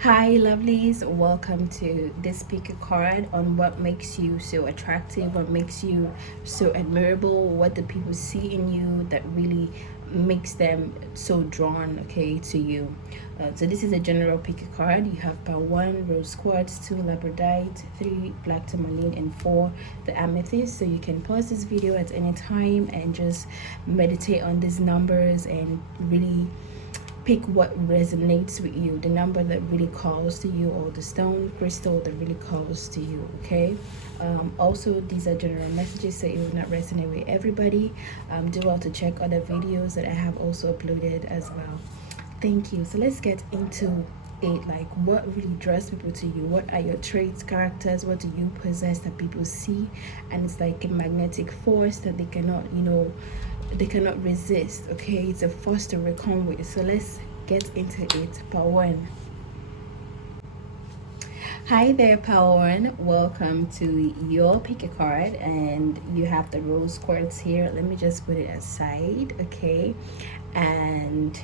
Hi, lovelies. Welcome to this pickacard on what makes you so attractive, what makes you so admirable, what the people see in you that really makes them so drawn, okay, to you. So this is a general pickacard. You have part 1 rose quartz, 2 labradorite, 3 black tourmaline, and 4 the amethyst. So you can pause this video at any time and just meditate on these numbers and really pick what resonates with you, the number that really calls to you, or the stone crystal that really calls to you. Okay. Also, these are general messages, so it will not resonate with everybody. Do well to check other videos that I have also uploaded as well. Thank you. So let's get into it. Like, what really draws people to you? What are your traits, characters? What do you possess that people see? And it's like a magnetic force that they cannot, they cannot resist. Okay, it's a force to reckon with. So let's get into it. Part 1. Hi there, Power One. Welcome to your pick a card, and you have the rose quartz here. Let me just put it aside, okay, and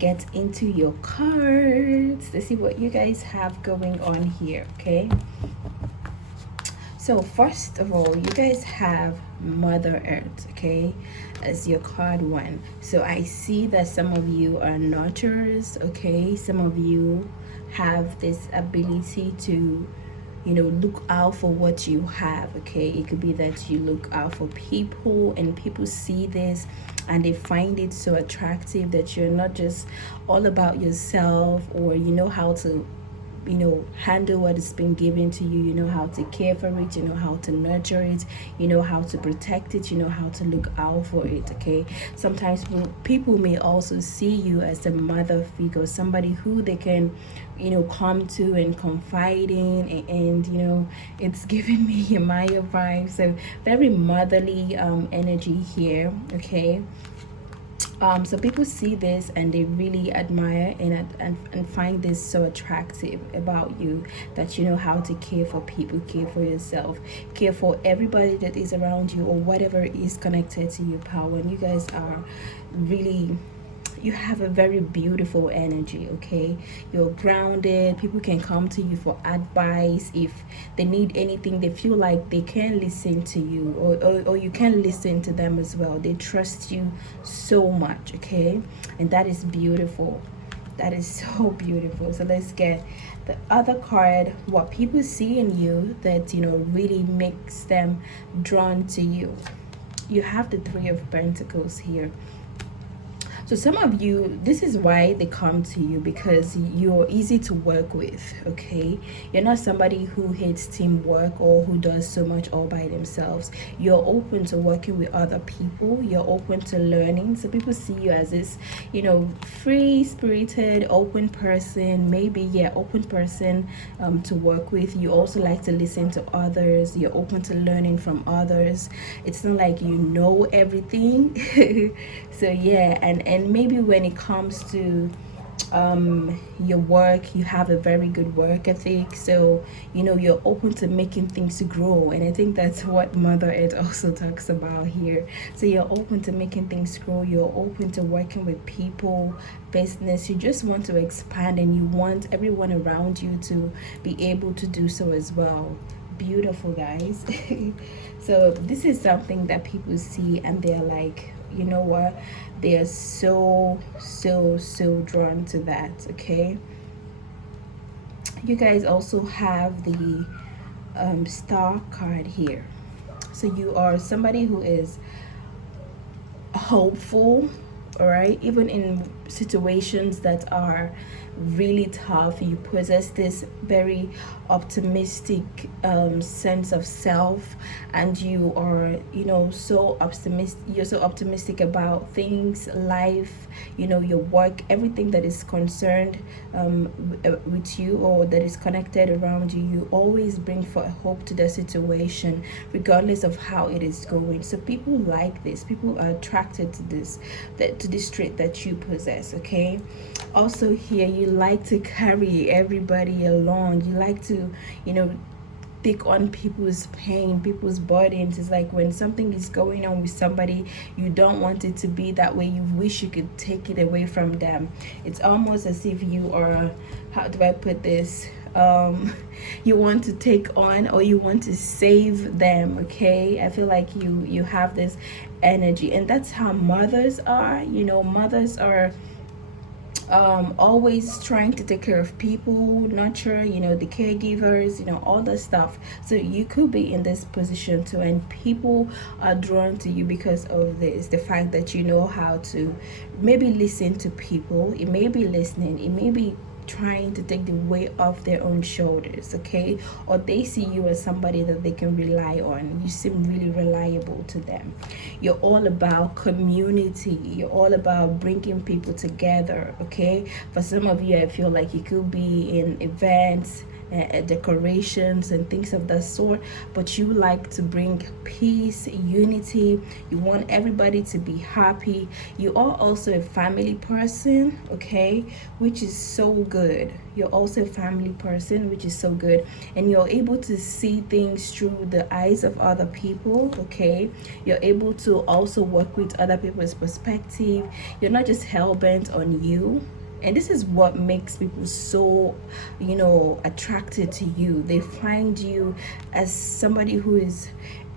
get into your cards. Let's see what you guys have going on here, okay? So first of all, you guys have Mother Earth, okay, as your card 1. So I see that some of you are nurturers, okay? Some of you have this ability to, look out for what you have, okay? It could be that you look out for people and people see this and they find it so attractive that you're not just all about yourself, or you know how to handle what has been given to you. You know how to care for it, you know how to nurture it, you know how to protect it, you know how to look out for it, okay? Sometimes people may also see you as a mother figure, somebody who they can come to and confide in, and it's giving me a Maya vibe. So very motherly energy here, okay? So people see this and they really admire and find this so attractive about you, that you know how to care for people, care for yourself, care for everybody that is around you, or whatever is connected to you, Power. And you guys are really, you have a very beautiful energy, okay? You're grounded. People can come to you for advice if they need anything. They feel like they can listen to you, or you can listen to them as well. They trust you so much, okay? And that is beautiful. That is so beautiful. So let's get the other card. What people see in you that really makes them drawn to you. You have the 3 of Pentacles here. So some of you, this is why they come to you, because you're easy to work with, okay? You're not somebody who hates teamwork or who does so much all by themselves. You're open to working with other people. You're open to learning. So people see you as this, free-spirited, open person, maybe, open person to work with. You also like to listen to others. You're open to learning from others. It's not like you know everything. So yeah, and maybe when it comes to your work, you have a very good work ethic, so you're open to making things grow. And I think that's what Mother Earth also talks about here. So you're open to making things grow, you're open to working with people, business. You just want to expand, and you want everyone around you to be able to do so as well. Beautiful, guys. So this is something that people see and they're like, you know what, they are so drawn to that, okay? You guys also have the Star card here. So you are somebody who is hopeful, all right? Even in situations that are really tough, you possess this very optimistic sense of self, and you are so optimistic. You're so optimistic about things, life, your work, everything that is concerned with you, or that is connected around you. You always bring forth hope to the situation regardless of how it is going. So people like this. People are attracted to this, to this trait that you possess, okay? Also here, you like to carry everybody along. You like to take on people's pain, people's burdens. It's like when something is going on with somebody, you don't want it to be that way. You wish you could take it away from them. It's almost as if you are, how do I put this, you want to take on, or you want to save them. Okay, I feel like you have this energy, and that's how mothers are. You know, mothers are always trying to take care of people, nurture, you know, the caregivers, you know, all the stuff. So you could be in this position too, and people are drawn to you because of this, the fact that you know how to maybe listen to people. It may be listening, it may be trying to take the weight off their own shoulders, okay? Or they see you as somebody that they can rely on. You seem really reliable to them. You're all about community. You're all about bringing people together, okay? For some of you, I feel like you could be in events, decorations and things of that sort, but you like to bring peace, unity. You want everybody to be happy. You are also a family person, okay, which is so good. You're also a family person, which is so good, and you're able to see things through the eyes of other people, okay? You're able to also work with other people's perspective. You're not just hell-bent on you. And this is what makes people so, you know, attracted to you. They find you as somebody who is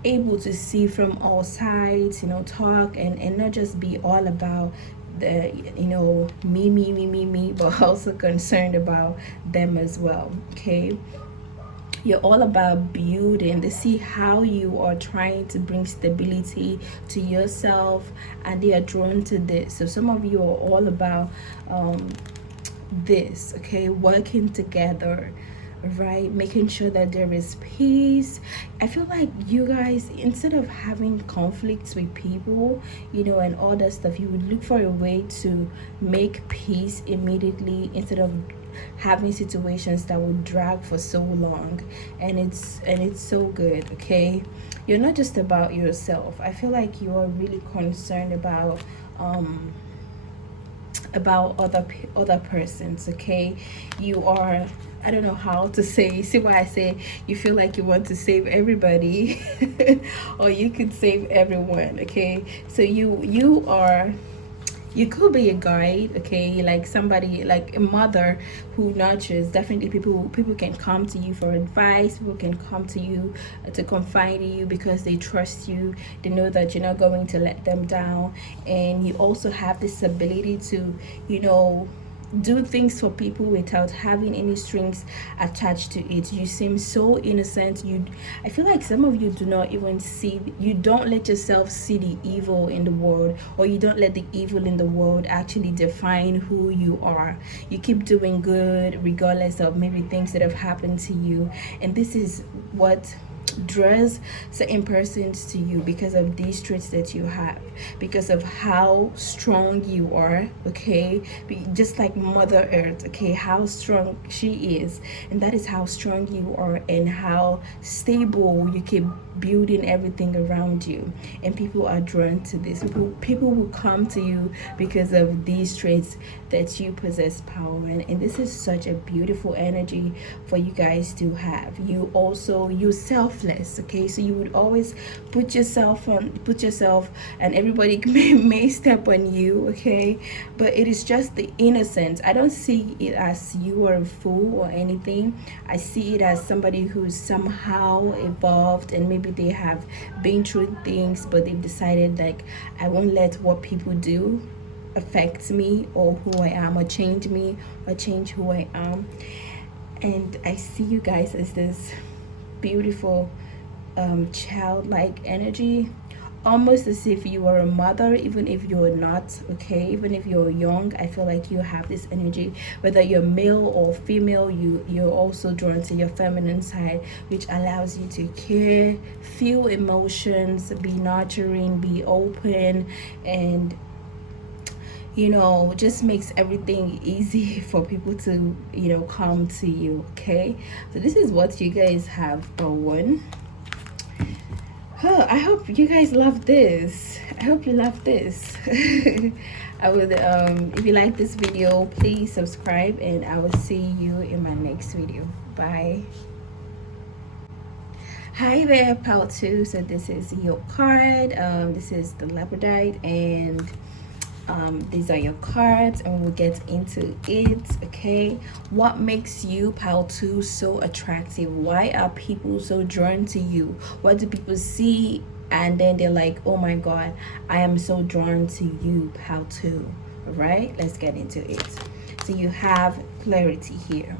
able to see from all sides, you know, talk and not just be all about the, you know, me, but also concerned about them as well, okay? You're all about building. They see how you are trying to bring stability to yourself, and they are drawn to this. So some of you are all about this, okay? Working together, right? Making sure that there is peace. I feel like you guys, instead of having conflicts with people, you know, and all that stuff, you would look for a way to make peace immediately, instead of having situations that would drag for so long. And it's so good, okay? You're not just about yourself. I feel like you're really concerned about other persons, okay? You are, I don't know how to say, see why I say you feel like you want to save everybody or you could save everyone, okay? So you could be a guide, okay? Like somebody, like a mother who nurtures. Definitely people can come to you for advice. People can come to you to confide in you because they trust you. They know that you're not going to let them down. And you also have this ability to, you know, do things for people without having any strings attached to it. You seem so innocent. I feel like some of you do not even see, you don't let yourself see the evil in the world, or you don't let the evil in the world actually define who you are. You keep doing good regardless of maybe things that have happened to you, and this is what draws certain persons to you, because of these traits that you have, because of how strong you are, okay? Just like Mother Earth, okay, how strong she is, and that is how strong you are, and how stable you keep building everything around you. And people are drawn to this. People will come to you because of these traits that you possess power in. And this is such a beautiful energy for you guys to have. You're selfless, okay? So you would always put yourself, and everybody may step on you, okay? But it is just the innocence. I don't see it as you are a fool or anything. I see it as somebody who's somehow evolved, and maybe they have been through things, but they've decided, like, I won't let what people do affect me or who I am, or change me, or change who I am. And I see you guys as this beautiful childlike energy, almost as if you are a mother, even if you're not, okay? Even if you're young, I feel like you have this energy. Whether you're male or female, you're also drawn to your feminine side, which allows you to care, feel emotions, be nurturing, be open, and you know, just makes everything easy for people to, you know, come to you, okay? So this is what you guys have for one. I hope you guys love this. I hope you love this. I would if you like this video, please subscribe, and I will see you in my next video. Bye. Hi there, pal 2. So this is your card. This is the Labradorite, and these are your cards, and we'll get into it. Okay, what makes you, pal 2, so attractive? Why are people so drawn to you? What do people see and then they're like, oh my god, I am so drawn to you, pal 2? All right, let's get into it. So you have clarity here.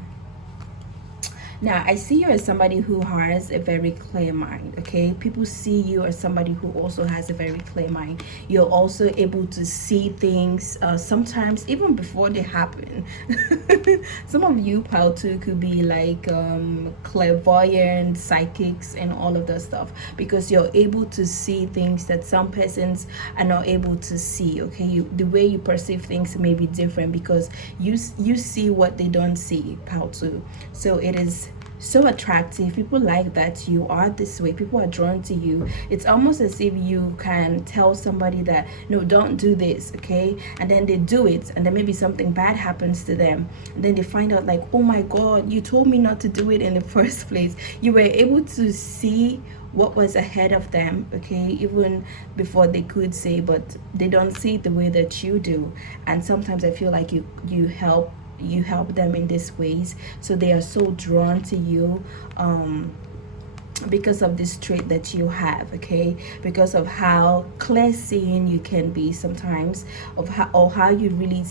Now, I see you as somebody who has a very clear mind, okay? People see you as somebody who also has a very clear mind. You're also able to see things sometimes even before they happen. Some of you, pal 2, could be like clairvoyant, psychics, and all of that stuff, because you're able to see things that some persons are not able to see, okay? The way you perceive things may be different because you see what they don't see, pal 2. So it is so attractive. People like that you are this way. People are drawn to you. It's almost as if you can tell somebody that, no, don't do this, okay? And then they do it, and then maybe something bad happens to them, and then they find out like, oh my god, you told me not to do it in the first place. You were able to see what was ahead of them, okay, even before they could say, but they don't see it the way that you do. And sometimes I feel like you help them in these ways, so they are so drawn to you because of this trait that you have, okay? Because of how clear seeing you can be sometimes, of how you really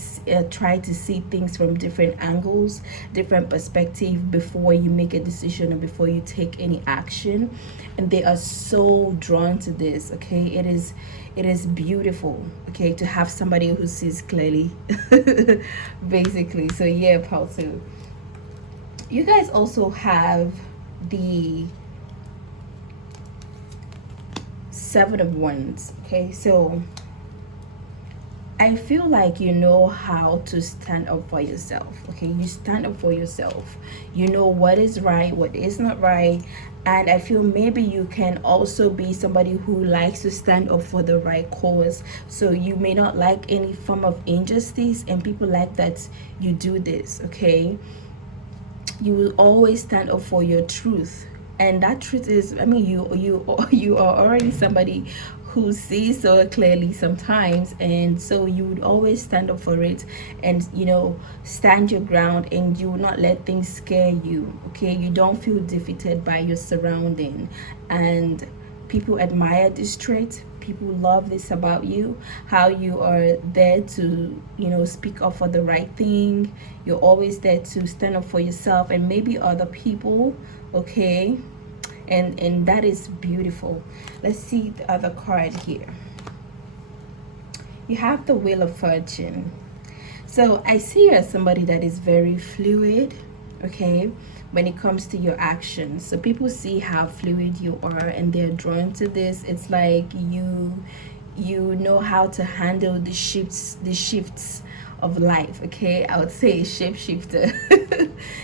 try to see things from different angles, different perspective before you make a decision or before you take any action. And they are so drawn to this, okay? It is beautiful, okay, to have somebody who sees clearly basically. So yeah, pal 2, you guys also have the 7 of Wands, okay? So I feel like you know how to stand up for yourself, okay? You stand up for yourself. You know what is right, what is not right. And I feel maybe you can also be somebody who likes to stand up for the right cause. So you may not like any form of injustice, and people like that you do this, okay? You will always stand up for your truth. And that truth is, I mean, you are already somebody who sees so clearly sometimes, and so you would always stand up for it, and stand your ground, and you will not let things scare you, okay? You don't feel defeated by your surrounding, and people admire this trait. People love this about you, how you are there to speak up for the right thing. You're always there to stand up for yourself and maybe other people, okay? And that is beautiful. Let's see the other card here. You have the Wheel of Fortune. So I see you as somebody that is very fluid, okay, when it comes to your actions. So people see how fluid you are, and they're drawn to this. It's like you know how to handle the shifts of life, okay? I would say shapeshifter.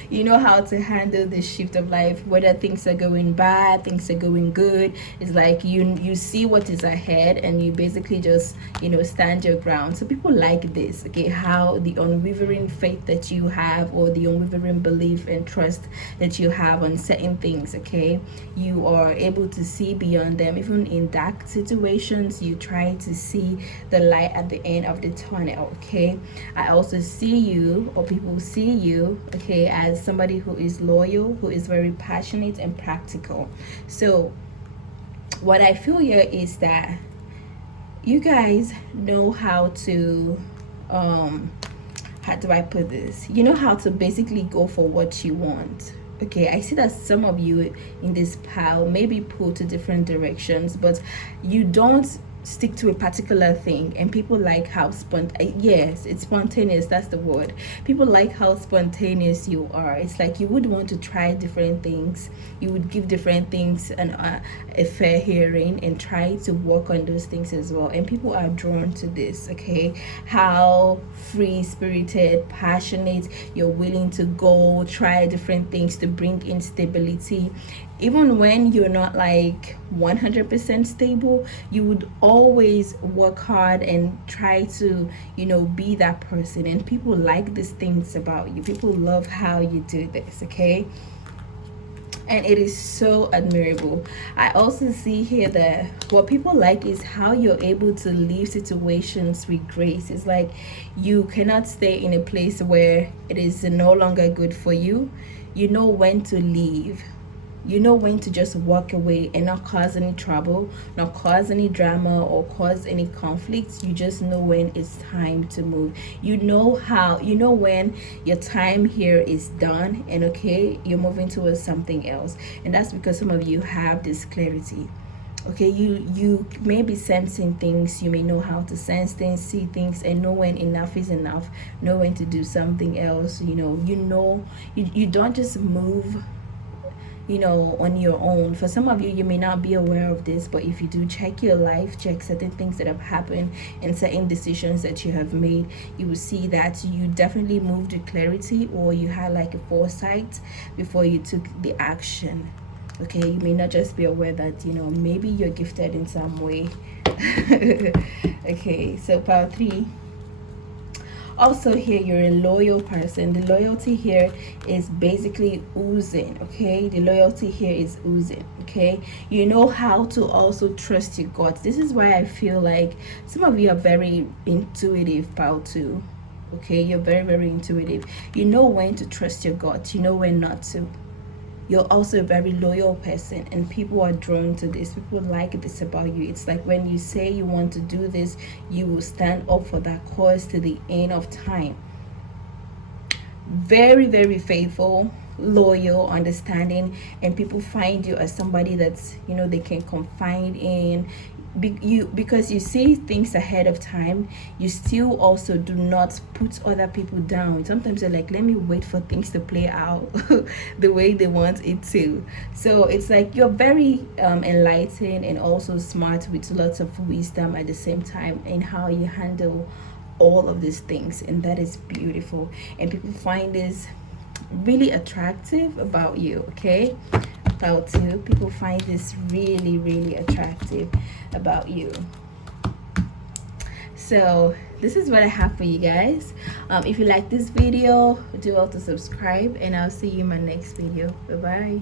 You know how to handle the shift of life, whether things are going bad, things are going good. It's like you see what is ahead, and you basically just stand your ground. So people like this, okay? How the unwavering faith that you have, or the unwavering belief and trust that you have on certain things, okay? You are able to see beyond them. Even in dark situations, you try to see the light at the end of the tunnel, okay? I also see you, or people see you, okay, as somebody who is loyal, who is very passionate and practical. So what I feel here is that you guys know how to how do I put this? You know how to basically go for what you want. Okay, I see that some of you in this pile may be pulled to different directions, but you don't stick to a particular thing, and people like how yes, it's spontaneous, that's the word. People like how spontaneous you are. It's like you would want to try different things, you would give different things a fair hearing, and try to work on those things as well. And people are drawn to this, okay? How free spirited, passionate, you're willing to go try different things to bring in stability. Even when you're not like 100% stable, you would always work hard and try to be that person. And people like these things about you. People love how you do this, okay? and it is so admirable. I also see here that what people like is how you're able to leave situations with grace. It's like you cannot stay in a place where it is no longer good for you. You know when to leave. You know when to just walk away and not cause any trouble, not cause any drama or cause any conflicts. You just know when it's time to move. You know when your time here is done and okay, you're moving towards something else. And that's because some of you have this clarity. Okay, you may be sensing things, you may know how to sense things, see things, and know when enough is enough, know when to do something else. You don't just move on your own. For some of you, you may not be aware of this, but if you do check your life, check certain things that have happened and certain decisions that you have made, you will see that you definitely moved with clarity, or you had like a foresight before you took the action. Okay, you may not just be aware that maybe you're gifted in some way. Okay, so power 3. Also here, you're a loyal person. The loyalty here is basically oozing. Okay, the loyalty here is oozing. Okay, you know how to also trust your gut. This is why I feel like some of you are very intuitive, power 2. Okay, you're very, very intuitive. You know when to trust your gut, you know when not to. You're also a very loyal person, and people are drawn to this. People like this about you. It's like when you say you want to do this, you will stand up for that cause to the end of time. Very, very faithful, loyal, understanding, and people find you as somebody that's they can confide in. Because you see things ahead of time, you still also do not put other people down. Sometimes you're like, let me wait for things to play out the way they want it to. So it's like you're very enlightened and also smart with lots of wisdom at the same time in how you handle all of these things, and that is beautiful, and people find this really attractive about you. Okay, about you, people find this really, really attractive about you. So this is what I have for you guys. If you like this video, do well to subscribe, and I'll see you in my next video. Bye bye.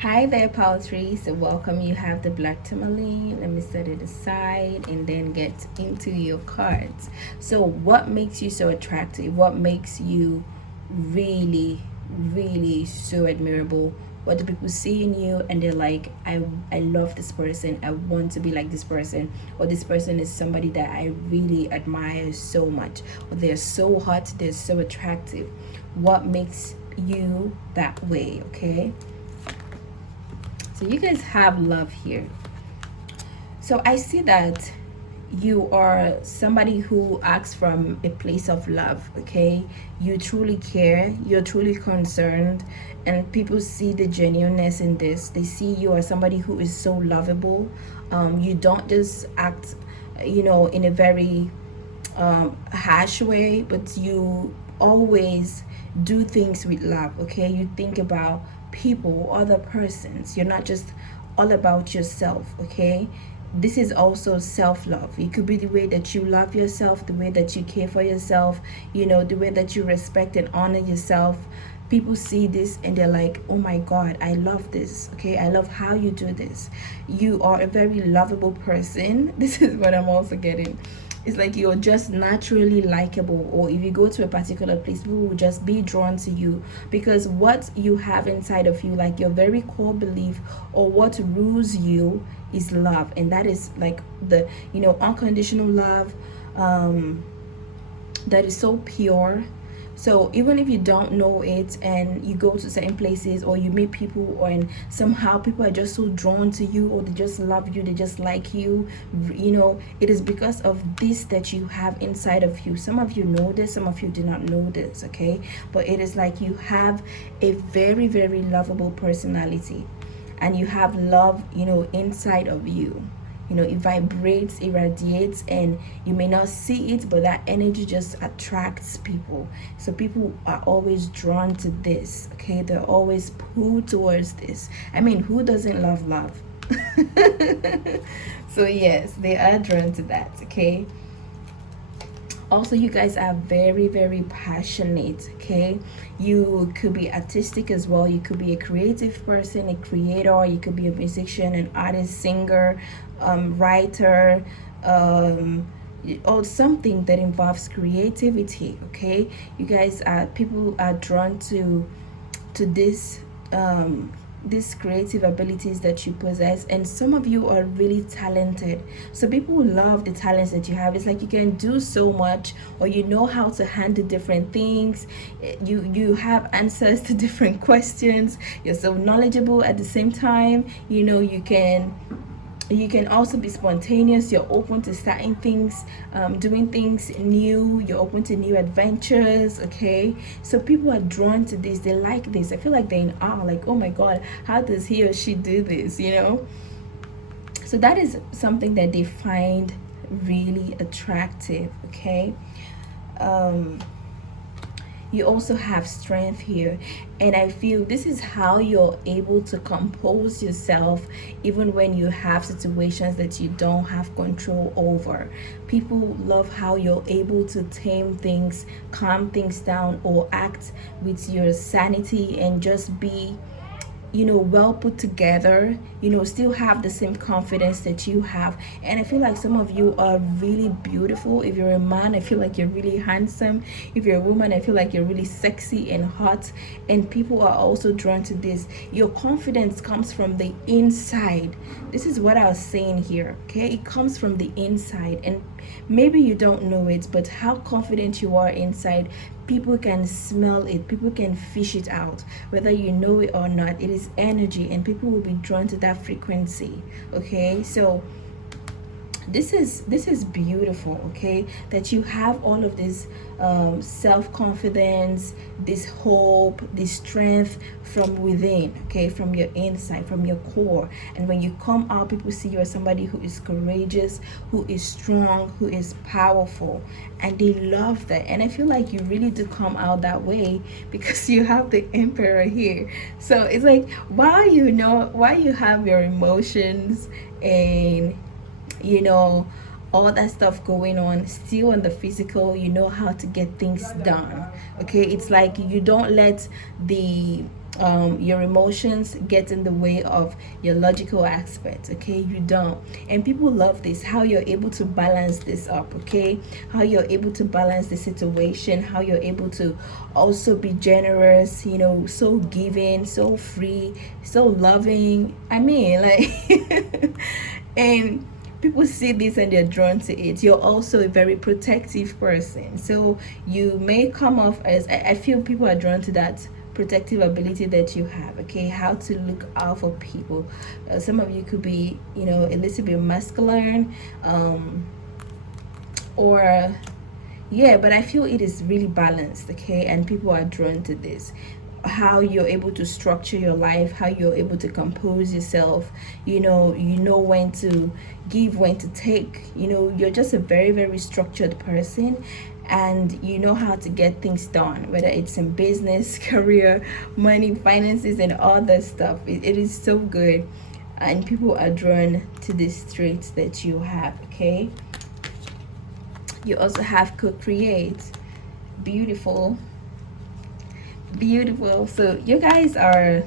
Hi there, power 3. So welcome. You have the black tourmaline. Let me set it aside and then get into your cards. So what makes you so attractive? What makes you really, really so admirable? What do people see in you and they're like, I love this person, I want to be like this person, or this person is somebody that I really admire so much, or they're so hot, they're so attractive? What makes you that way? Okay, so you guys have love here. So I see that you are somebody who acts from a place of love. Okay, you truly care, you're truly concerned, and people see the genuineness in this. They see you as somebody who is so lovable. You don't just act in a very harsh way, but you always do things with love. Okay, you think about people, other persons. You're not just all about yourself. Okay, this is also self-love. It could be the way that you love yourself, the way that you care for yourself, the way that you respect and honor yourself. People see this and they're like, oh my God, I love this. Okay, I love how you do this. You are a very lovable person. This is what I'm also getting. It's like you're just naturally likable, or if you go to a particular place, people will just be drawn to you because what you have inside of you, like your very core belief or what rules you, is love. And that is like the unconditional love that is so pure. So even if you don't know it and you go to certain places or you meet people, and somehow people are just so drawn to you, or they just love you, they just like you, it is because of this that you have inside of you. Some of you know this, some of you do not know this. Okay, but it is like you have a very, very lovable personality, and you have love inside of you. It vibrates, it radiates, and you may not see it, but that energy just attracts people. So people are always drawn to this. Okay, they're always pulled towards this. I mean, who doesn't love love? So yes, they are drawn to that. Okay, Also, you guys are very, very passionate, okay? You could be artistic as well. You could be a creative person, a creator. You could be a musician, an artist, singer, writer, or something that involves creativity, okay? You guys are, people are drawn to this these creative abilities that you possess, and some of you are really talented, so people love the talents that you have. It's like you can do so much, or you know how to handle different things. You have answers to different questions. You're so knowledgeable at the same time. You know, you can also be spontaneous. You're open to starting things, doing things new. You're open to new adventures, okay? So people are drawn to this. They like this. I feel like they're in awe, like, oh my god, how does he or she do this, you know? So that is something that they find really attractive, okay? You also have strength here, and I feel this is how you're able to compose yourself even when you have situations that you don't have control over. People love how you're able to tame things, calm things down, or act with your sanity and just be, you know, well put together, you know, still have the same confidence that you have. And I feel like some of you are really beautiful. If you're a man, I feel like you're really handsome. If you're a woman, I feel like you're really sexy and hot, and people are also drawn to this. Your confidence comes from the inside. This is what I was saying here, okay? It comes from the inside, and maybe you don't know it, but how confident you are inside, people can smell it, people can fish it out, whether you know it or not. It is energy, and people will be drawn to that frequency, okay? So this is beautiful, okay, that you have all of this self-confidence, this hope, this strength from within, okay, from your inside, from your core. And when you come out, people see you as somebody who is courageous, who is strong, who is powerful, and they love that. And I feel like you really do come out that way because you have the Emperor here. So it's like, while you have your emotions and, you know, all that stuff going on, still on the physical, you know how to get things done, okay? It's like you don't let the your emotions get in the way of your logical aspect, okay? You don't. And people love this, how you're able to balance this up, okay? How you're able to balance the situation, how you're able to also be generous, you know, so giving, so free, so loving. I mean, like and people see this and they're drawn to it. You're also a very protective person, so you may come off as, I feel people are drawn to that protective ability that you have, okay? How to look out for people. Some of you could be, you know, a little bit masculine, or yeah, but I feel it is really balanced, okay? And people are drawn to this, how you're able to structure your life, how you're able to compose yourself, you know when to give, when to take, you know, you're just a very, very structured person, and you know how to get things done, whether it's in business, career, money, finances, and all that stuff. It is so good, and people are drawn to these traits that you have, okay? You also have co-create. Beautiful. So you guys are,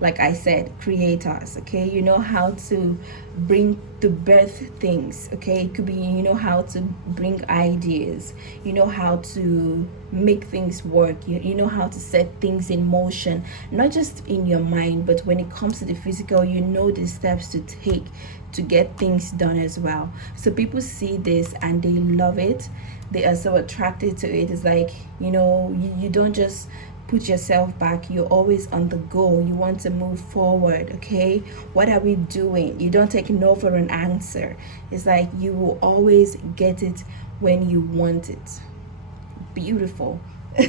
like I said, creators, okay? You know how to bring to birth things, okay? It could be, you know how to bring ideas, you know how to make things work, you know how to set things in motion, not just in your mind, but when it comes to the physical, you know the steps to take to get things done as well. So people see this and they love it. They are so attracted to it. It's like, you know, you don't just put yourself back, you're always on the go. You want to move forward, okay? What are we doing? You don't take no for an answer. It's like you will always get it when you want it. Beautiful. So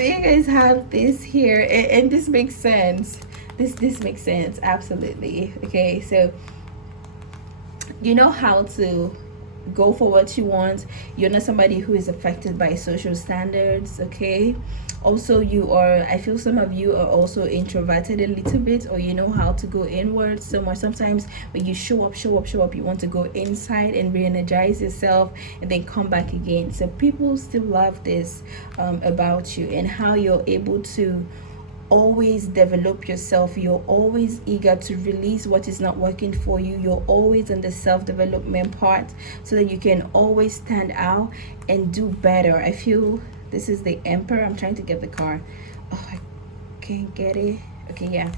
you guys have this here, and this makes sense. This makes sense, absolutely. Okay, so you know how to go for what you want. You're not somebody who is affected by social standards, okay? Also, you are, I feel some of you are also introverted a little bit, or you know how to go inward so much. Sometimes when you show up, you want to go inside and re-energize yourself and then come back again. So people still love this about you, and how you're able to always develop yourself. You're always eager to release what is not working for you. You're always in the self-development part so that you can always stand out and do better. I feel this is the Emperor. I'm trying to get the card. Oh, I can't get it. Okay, yeah.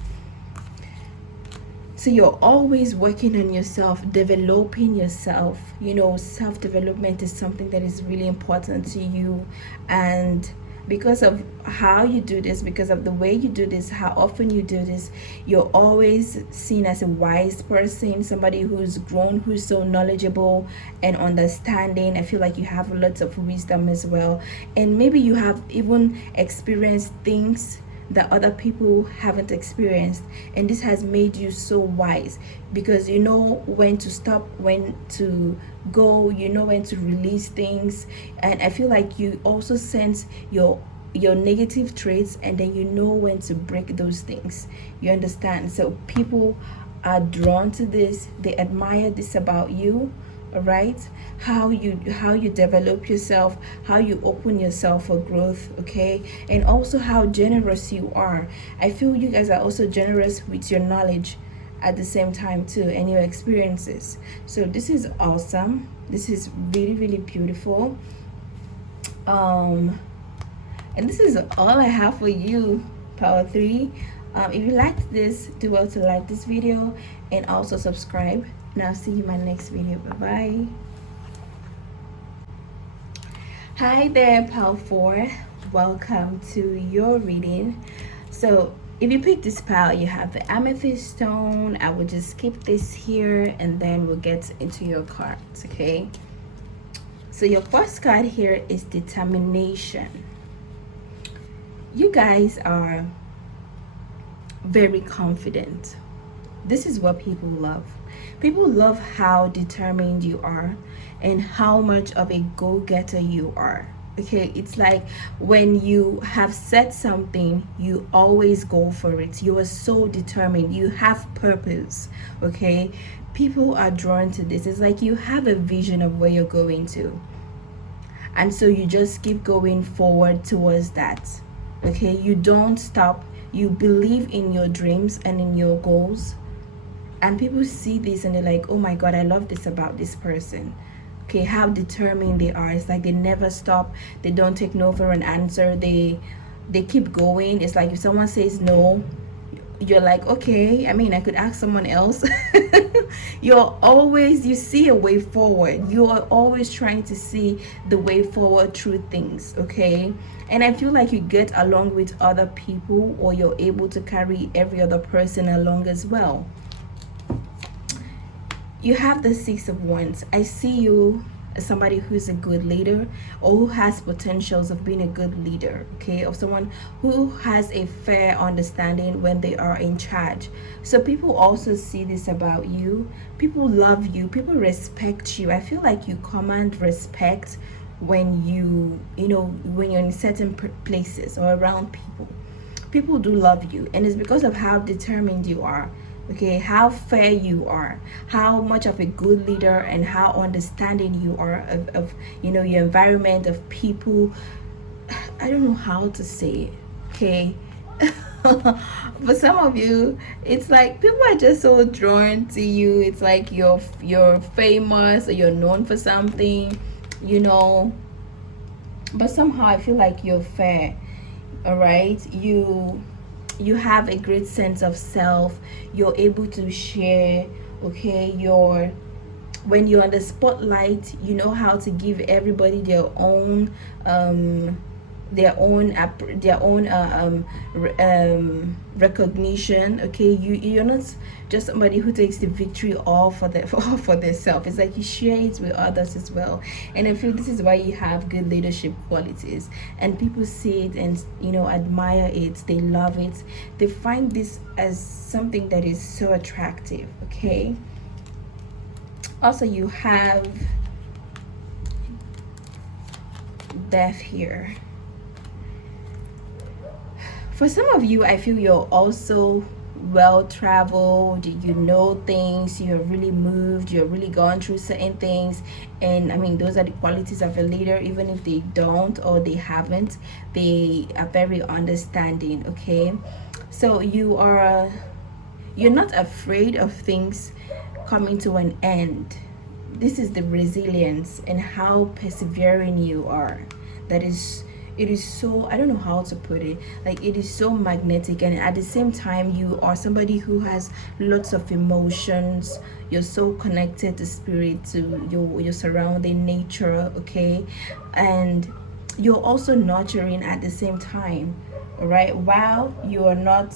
So you're always working on yourself, developing yourself. You know, self-development is something that is really important to you, and because of how you do this, because of the way you do this, how often you do this, you're always seen as a wise person, somebody who's grown, who's so knowledgeable and understanding. I feel like you have lots of wisdom as well, and maybe you have even experienced things that other people haven't experienced, and this has made you so wise because you know when to stop, when to go, you know when to release things. And I feel like you also sense your negative traits, and then you know when to break those things. You understand? So people are drawn to this, they admire this about you. All right, how you develop yourself, how you open yourself for growth, okay? And also how generous you are. I feel you guys are also generous with your knowledge at the same time too, and your experiences. So this is awesome. This is really, really beautiful. And this is all I have for you, Power 3. If you liked this, do well to like this video and also subscribe. And I'll see you in my next video. Bye bye. Hi there, Power 4. Welcome to your reading. So if you pick this pile, you have the amethyst stone. I will just skip this here and then we'll get into your cards, okay? So your first card here is determination. You guys are very confident. This is what people love. People love how determined you are and how much of a go-getter you are. Okay, it's like when you have said something, you always go for it. You are so determined. You have purpose. Okay, people are drawn to this. It's like you have a vision of where you're going to, and so you just keep going forward towards that. Okay, you don't stop. You believe in your dreams and in your goals, and people see this and they're like, oh my god, I love this about this person. Okay, how determined they are. It's like they never stop. They don't take no for an answer. They keep going. It's like if someone says no, you're like, okay, I mean, I could ask someone else. You see a way forward. You are always trying to see the way forward through things, okay? And I feel like you get along with other people, or you're able to carry every other person along as well. You have the Six of Wands. I see you as somebody who's a good leader, or who has potentials of being a good leader, okay? Of someone who has a fair understanding when they are in charge. So people also see this about you. People love you. People respect you. I feel like you command respect when when you're in certain places or around people. People do love you, and it's because of how determined you are. Okay, how fair you are, how much of a good leader, and how understanding you are of your environment, of people. I don't know how to say it, okay? For some of you, it's like people are just so drawn to you. It's like you're famous, or you're known for something, but somehow I feel like you're fair. All right, you have a great sense of self. You're able to share, okay? When you're on the spotlight, you know how to give everybody their own recognition, okay? You're not just somebody who takes the victory all for themselves. It's like you share it with others as well. And I feel this is why you have good leadership qualities, and people see it and admire it. They love it. They find this as something that is so attractive, okay? Also, you have Death here. For some of you, I feel you're also well traveled, you know things, you're really moved, you're really gone through certain things. And I mean, those are the qualities of a leader. Even if they don't or they haven't, they are very understanding. Okay, so you're not afraid of things coming to an end. This is the resilience and how persevering you are. That is, it is so, I don't know how to put it, like it is so magnetic. And at the same time, you are somebody who has lots of emotions. You're so connected to spirit, to your surrounding nature. Okay, and you're also nurturing at the same time. All right, while you're not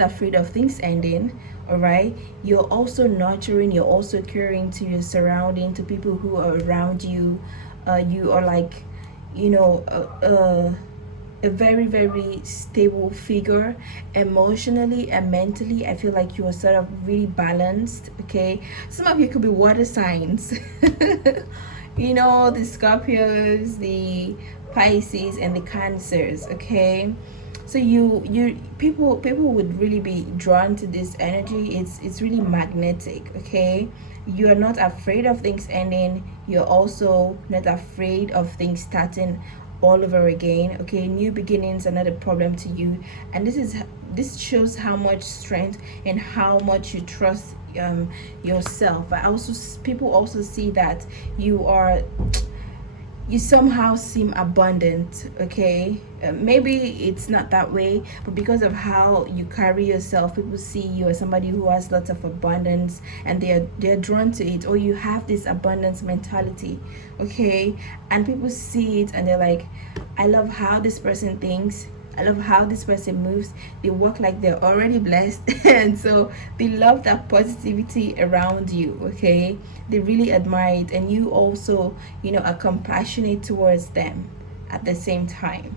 afraid of things ending. All right, you're also nurturing, you're also caring to your surrounding, to people who are around you. You are like, you know, a very, very stable figure emotionally and mentally. I feel like you are sort of really balanced. Okay, some of you could be water signs. You know, the Scorpios, the Pisces, and the Cancers. Okay, so people would really be drawn to this energy. It's really magnetic. Okay, you are not afraid of things ending. You're also not afraid of things starting all over again. Okay, new beginnings are not a problem to you. And this shows how much strength and how much you trust yourself. But also, people also see that you somehow seem abundant. Okay, maybe it's not that way, but because of how you carry yourself, people see you as somebody who has lots of abundance, and they're drawn to it. Or you have this abundance mentality. Okay, and people see it and they're like, I love how this person thinks, I love how this person moves. They walk like they're already blessed. And so they love that positivity around you. Okay, they really admire it, and you also, you know, are compassionate towards them at the same time.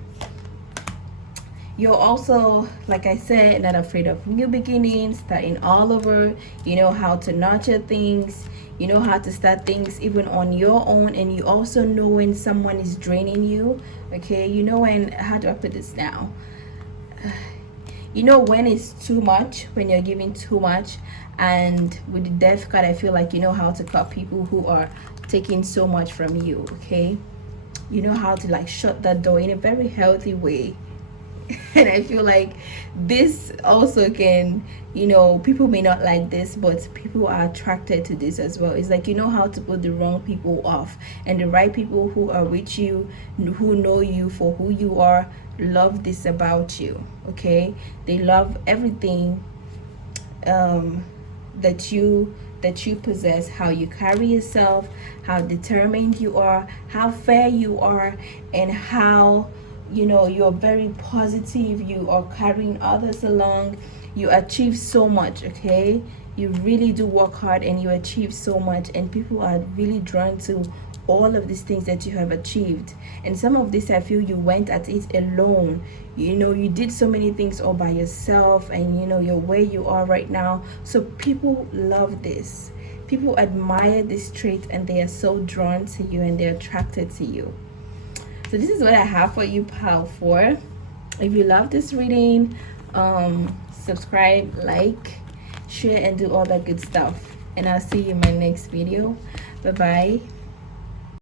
You're also, like I said, not afraid of new beginnings, starting all over. You know how to nurture things. You know how to start things even on your own. And you also know when someone is draining you. Okay, you know when, how do I put this now? You know when it's too much, when you're giving too much. And with the death card, I feel like you know how to cut people who are taking so much from you. Okay, you know how to like shut that door in a very healthy way. And I feel like this also can, you know, people may not like this, but people are attracted to this as well. It's like you know how to put the wrong people off, and the right people who are with you, who know you for who you are, love this about you. Okay, they love everything that you possess, how you carry yourself, how determined you are, how fair you are, and how, you know, you're very positive. You are carrying others along. You achieve so much. Okay, you really do work hard and you achieve so much, and people are really drawn to all of these things that you have achieved. And some of this, I feel you went at it alone. You know, you did so many things all by yourself, and you know, you're where you are right now. So people love this. People admire this trait, and they are so drawn to you, and they're attracted to you. So this is what I have for you, pile 4. If you love this reading, subscribe, like, share, and do all that good stuff. And I'll see you in my next video. Bye bye.